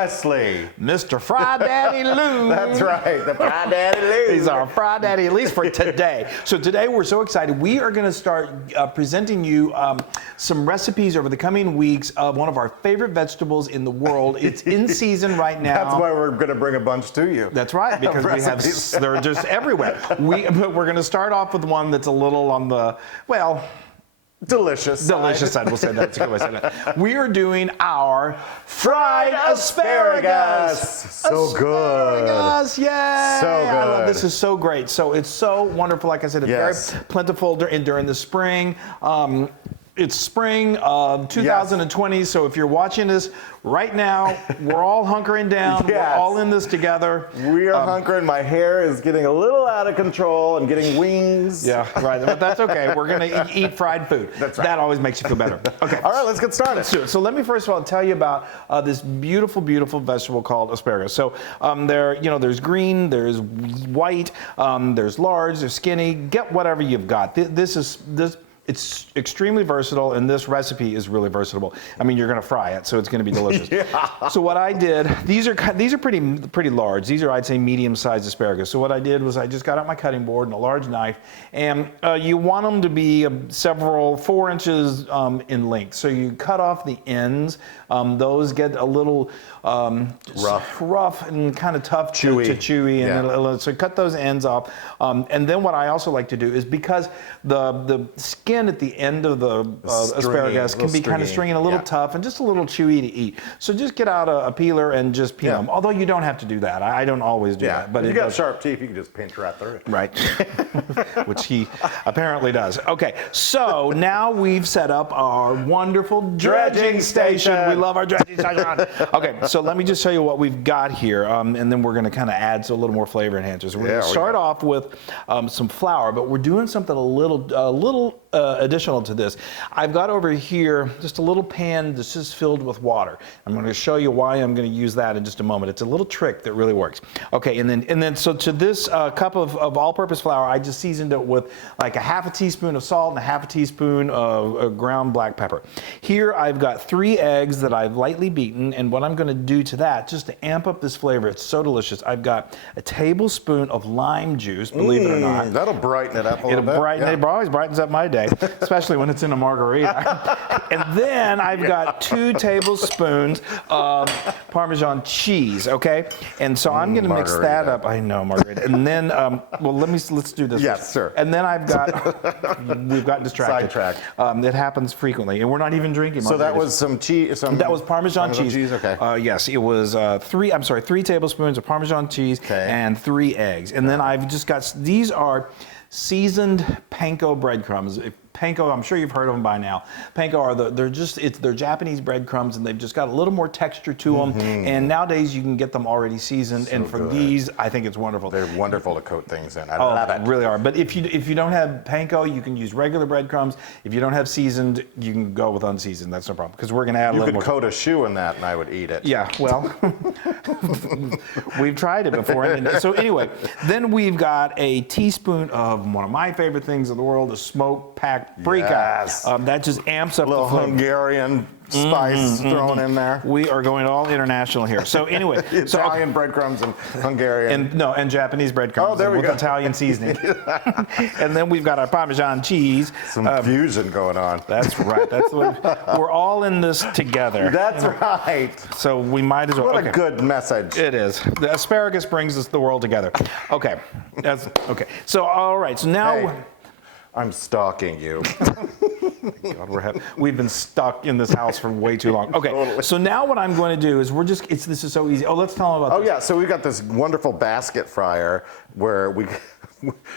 Wesley. Mr. Fry Daddy Loon. That's right, the Fry Daddy Loon. He's our Fry Daddy, at least for today. So today we're so excited. We are going to start presenting you some recipes over the coming weeks of one of our favorite vegetables in the world. It's in season right now. That's why we're going to bring a bunch to you. That's right, because we have, they're just everywhere. But we're going to start off with one that's a little on the, well, delicious side. We'll say that. That's a good way to say that. We are doing our fried asparagus. So good. Asparagus, yeah. So good. I love this. Is so great. So it's so wonderful. Like I said, it's very plentiful during the spring. It's spring of 2020, yes. So if you're watching this right now, we're all hunkering down. Yes. We're all in this together. We are hunkering. My hair is getting a little out of control and getting wings. Yeah, right. But that's okay. We're going to eat fried food. That's right. That always makes you feel better. Okay. All right, let's get started. Let's do it. So let me first of all tell you about this beautiful, beautiful vegetable called asparagus. So there's green, there's white, there's large, there's skinny. Get whatever you've got. It's extremely versatile, and this recipe is really versatile. I mean, you're going to fry it, so it's going to be delicious. Yeah. So what I did, these are pretty large. These are, I'd say, medium-sized asparagus. So what I did was I just got out my cutting board and a large knife, and you want them to be 4 inches in length. So you cut off the ends. Those get a little rough and kind of tough to chewy. And so cut those ends off. And then what I also like to do is, because the skin at the end of the asparagus can be kind of stringy and a little tough and just a little chewy to eat. So just get out a peeler and just peel them. Although you don't have to do that. I don't always do that. But if you got sharp teeth, you can just pinch right through it. Right. Which he apparently does. Okay, so now we've set up our wonderful dredging station. We love our dredging station. Okay, so let me just tell you what we've got here, and then we're going to kind of add a little more flavor enhancers. We're going to start off with some flour, but we're doing something a little additional to this. I've got over here just a little pan that's just filled with water. I'm going to show you why I'm going to use that in just a moment. It's a little trick that really works. Okay, and then so to this cup of all-purpose flour, I just seasoned it with like a half a teaspoon of salt and a half a teaspoon of ground black pepper. Here I've got 3 eggs that I've lightly beaten, and what I'm going to do to that, just to amp up this flavor, it's so delicious, I've got a tablespoon of lime juice, believe it or not. That'll brighten it up a little bit. It always brightens up my day, especially when it's in a margarita. And then I've got 2 tablespoons of Parmesan cheese, okay? And so I'm going to mix that up. I know, margarita. And then, let's do this. Yes, sir. And then we've got distracted. Sidetracked. It happens frequently, and we're not even drinking margaritas. So that was some cheese. That was Parmesan cheese. Okay. Yes, it was 3 tablespoons of Parmesan cheese and 3 eggs. And then I've just got, these are seasoned Panko breadcrumbs. Panko, I'm sure you've heard of them by now. Panko are they're Japanese breadcrumbs, and they've just got a little more texture to them. And nowadays you can get them already seasoned. And for these, I think it's wonderful. They're wonderful to coat things in. I love it. Really are. But if you don't have Panko, you can use regular breadcrumbs. If you don't have seasoned, you can go with unseasoned. That's no problem, because we're going to add a little more. You could coat a shoe in that, and I would eat it. Yeah. Well, we've tried it before. So anyway, then we've got a teaspoon of one of my favorite things in the world, the smoked paprika. Yes. That just amps up a little the flavor. Hungarian spice thrown in there. We are going all international here. So anyway, Italian breadcrumbs and Hungarian. And Japanese breadcrumbs. Oh, there we go. Italian seasoning. And then we've got our Parmesan cheese. Some fusion going on. That's right. We're all in this together. That's right. So we might as well. What a good message. It is. The asparagus brings us the world together. Okay. Okay. So all right. So now. Hey, I'm stalking you. God, we've been stuck in this house for way too long. Okay, totally. So now what I'm going to do is this is so easy. Oh, let's tell them about this. Oh yeah, so we've got this wonderful basket fryer where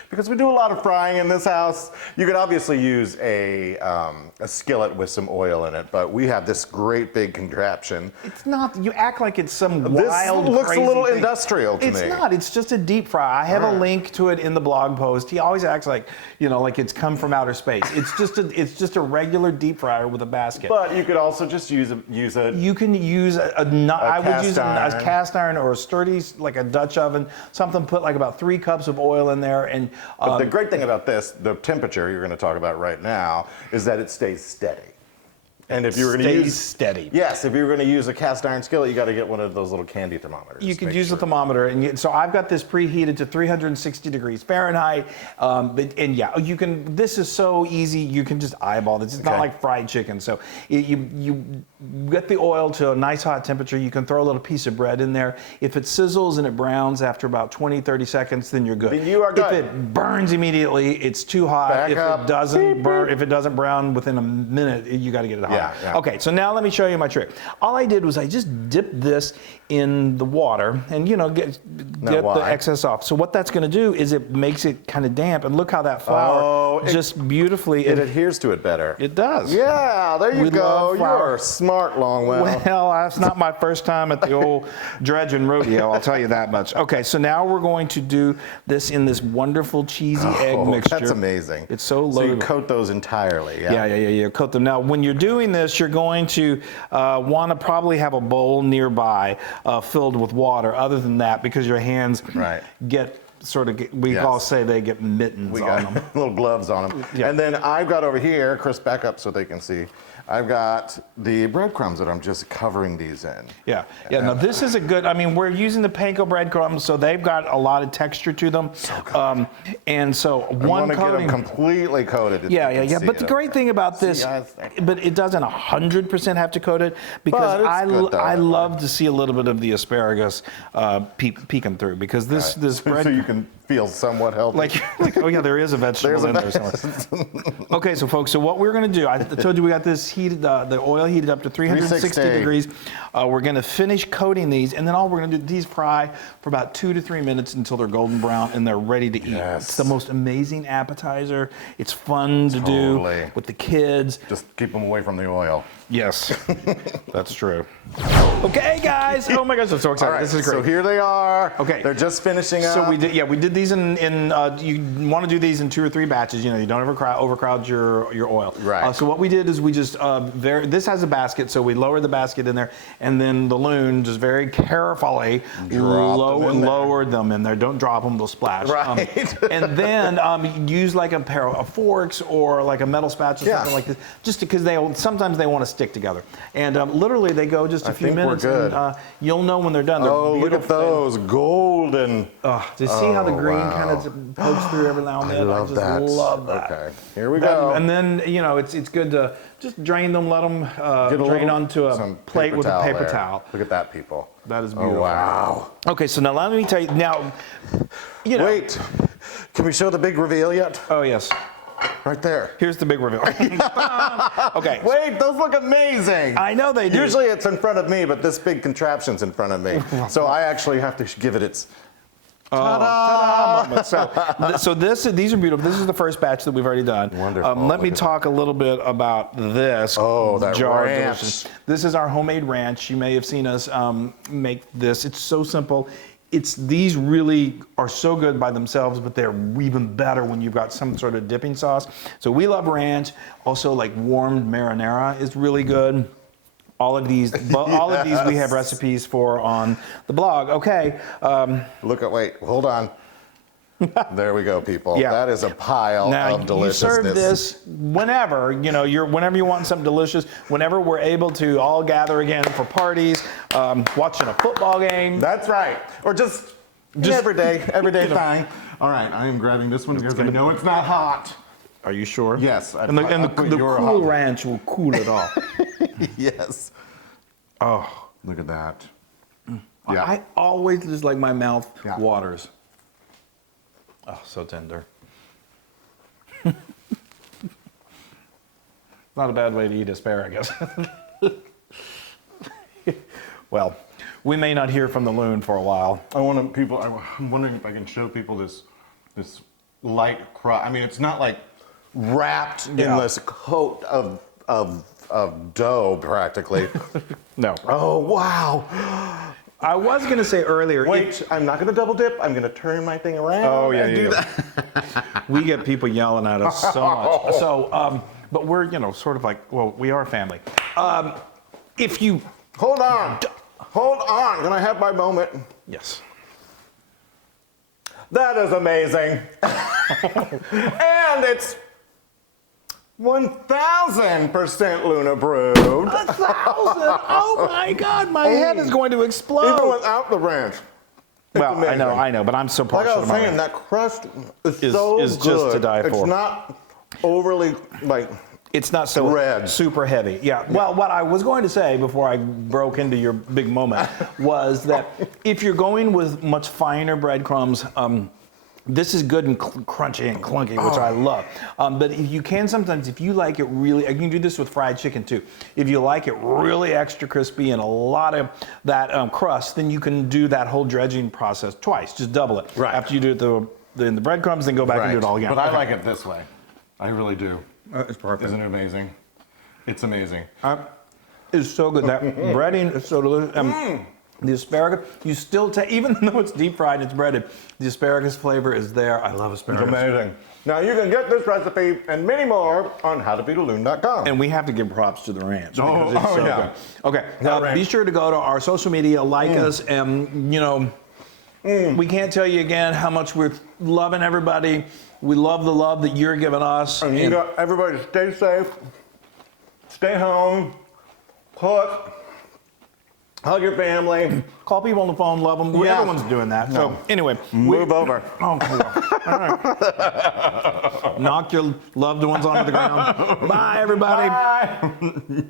because we do a lot of frying in this house. You could obviously use a skillet with some oil in it, but we have this great big contraption. It's not. You act like it's some this wild, looks crazy a little thing. Industrial to me. It's not. It's just a deep fry. I have a link to it in the blog post. He always acts like like it's come from outer space. It's just a regular deep fryer with a basket. But you could also just use a. You can use I would use a cast iron or a sturdy, like a Dutch oven, something. Put like about 3 cups of oil in there, and. But the great thing about this, the temperature you're going to talk about right now, is that it stays steady. And if you were going to Stays use steady. Yes, if you were going to use a cast iron skillet, you got to get one of those little candy thermometers. You could Make use a sure. thermometer, and so I've got this preheated to 360 degrees Fahrenheit. And yeah, you can. This is so easy. You can just eyeball this. It's not Okay. like fried chicken. So you get the oil to a nice hot temperature. You can throw a little piece of bread in there. If it sizzles and it browns after about 20, 30 seconds, then you're good. Then you are good. If it burns immediately, it's too hot. Back if up. it doesn't burn, if it doesn't brown within a minute, you got to get it hot. Yeah, yeah. Okay, so now let me show you my trick. All I did was I just dipped this in the water and get the why? excess off. So what that's going to do is it makes it kind of damp, and look how that flour just beautifully It adheres to it better. it does. Yeah, there you We go. love flour. You're smart, Longwell. Well, that's not my first time at the old dredging rodeo, I'll tell you that much. Okay, so now we're going to do this in this wonderful cheesy egg mixture. That's amazing. It's so So you loaded. coat those entirely, Yeah. Coat them. Now, when you're doing this, you're going to want to probably have a bowl nearby filled with water. Other than that, because your hands get we all say they get mittens We on got them. little gloves on them. Yeah. And then I've got over here, Chris, back up so they can see. I've got the breadcrumbs that I'm just covering these in. Yeah. Now this is a good. I mean, we're using the Panko breadcrumbs, so they've got a lot of texture to them. So good. And so I one want to get coating. them completely coated. Yeah. But the great thing about this, but it doesn't 100% have to coat it, because But it's good, though. I love to see a little bit of the asparagus peeking through, because this bread. So you can feel somewhat healthy. Like, oh yeah, there is a vegetable in there somewhere. Okay, so folks, so what we're going to do, I told you we got this heated, the oil heated up to 360 360. degrees. We're going to finish coating these, and then all we're going to do, these fry for about 2 to 3 minutes until they're golden brown and they're ready to eat. Yes. It's the most amazing appetizer. It's fun to Totally. do with the kids. Just keep them away from the oil. Yes, that's true. Okay, guys. Oh my gosh, I'm so excited. All right, This is great. so here they are. Okay. They're just finishing up. So we did these in you want to do these in 2 or 3 batches. You don't overcrowd your oil. Right. So what we did is we just this has a basket, so we lowered the basket in there, and then the Loon just very carefully lowered them in there. Don't drop them; they'll splash. Right. And then use like a pair of forks or like a metal spatula, something like this, just because sometimes they want to stick together. And literally they go just a few think we're minutes, good. and you'll know when they're done. They're Oh, look at beautiful. those, golden. To see how the green wow. kind of pokes through every now and then. I love just that. love that. Okay, here we go. And then, it's good to just drain them, let them drain onto a some plate paper with a towel paper there. towel. Look at that, people. That is beautiful. Oh, wow. Okay, so now let me tell you, Wait, can we show the big reveal yet? Oh, yes. Right there. Here's the big reveal. Okay. Wait, those look amazing. I know they do. Usually it's in front of me, but this big contraption's in front of me. So I actually have to give it its ta-da! moment. So these are beautiful. This is the first batch that we've already done. Wonderful. Let me Look at talk a little bit about this. Oh, that jar of ranch. delicious. This is our homemade ranch. You may have seen us make this. It's so simple. These really are so good by themselves, but they're even better when you've got some sort of dipping sauce. So we love ranch. Also, like warmed marinara is really good. All of these we have recipes for on the blog. Okay. Wait, hold on. There we go, people. Yeah. That is a pile Now, of deliciousness. you serve this whenever, whenever you want something delicious, whenever we're able to all gather again for parties, watching a football game. That's right. Or just every day fine. All right, I am grabbing this one because I know it's not hot. Are you sure? Yes. And the cool ranch will cool it off. Yes. Oh, Look at that. yeah. I always just like my mouth Yeah. waters. Oh, so tender. Not a bad way to eat asparagus. Well, we may not hear from the Loon for a while. I'm wondering if I can show people this light crust. I mean, it's not like wrapped in this coat of dough practically. No. Oh, wow. I was going to say earlier. Wait, I'm not going to double dip. I'm going to turn my thing around. Oh, yeah, and do yeah. that. We get people yelling at us so much. So, but we're, sort of like, well, we are family. If you... Hold on. Can I have my moment? Yes. That is amazing. And it's 1000% Loon approved. 1,000! Oh my God, my head is going to explode. Even without the ranch. Well, amazing. I know, but I'm so Like partial I to was my saying, ranch. that crust is so is good. just to die for. It's not overly like. It's not so Red. super heavy. Yeah. Well, what I was going to say before I broke into your big moment was that if you're going with much finer breadcrumbs, this is good and crunchy and clunky, which I love. But if you can sometimes, if you like it really, you can do this with fried chicken too. If you like it really extra crispy and a lot of that crust, then you can do that whole dredging process twice. Just double it. Right. After you do it in the breadcrumbs, then go back and do it all again. But I like it this way. I really do. It's perfect. Isn't it amazing? It's amazing. It's so good. That breading is so delicious. The asparagus, you still take, even though it's deep fried, it's breaded, the asparagus flavor is there. I love It's asparagus. amazing. Now you can get this recipe and many more on howtobeataloon.com. And we have to give props to the ranch. Oh, because it's so yeah. good. Okay, be sure to go to our social media, like us, and we can't tell you again how much we're loving everybody. We love the love that you're giving us. And you got everybody to stay safe, stay home, cook, hug your family. Call people on the phone, love them. Yeah. Everyone's doing that. So anyway, Move over. Oh, cool. All right. Knock your loved ones onto the ground. Bye, everybody. Bye.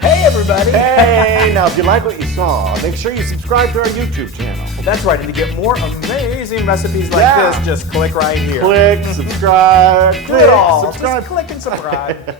Hey, everybody! Hey, now if you like what you saw, make sure you subscribe to our YouTube channel. That's right, and to get more amazing recipes like Yeah. this, just click right here. Click, subscribe, Do it all. subscribe. Just click and subscribe.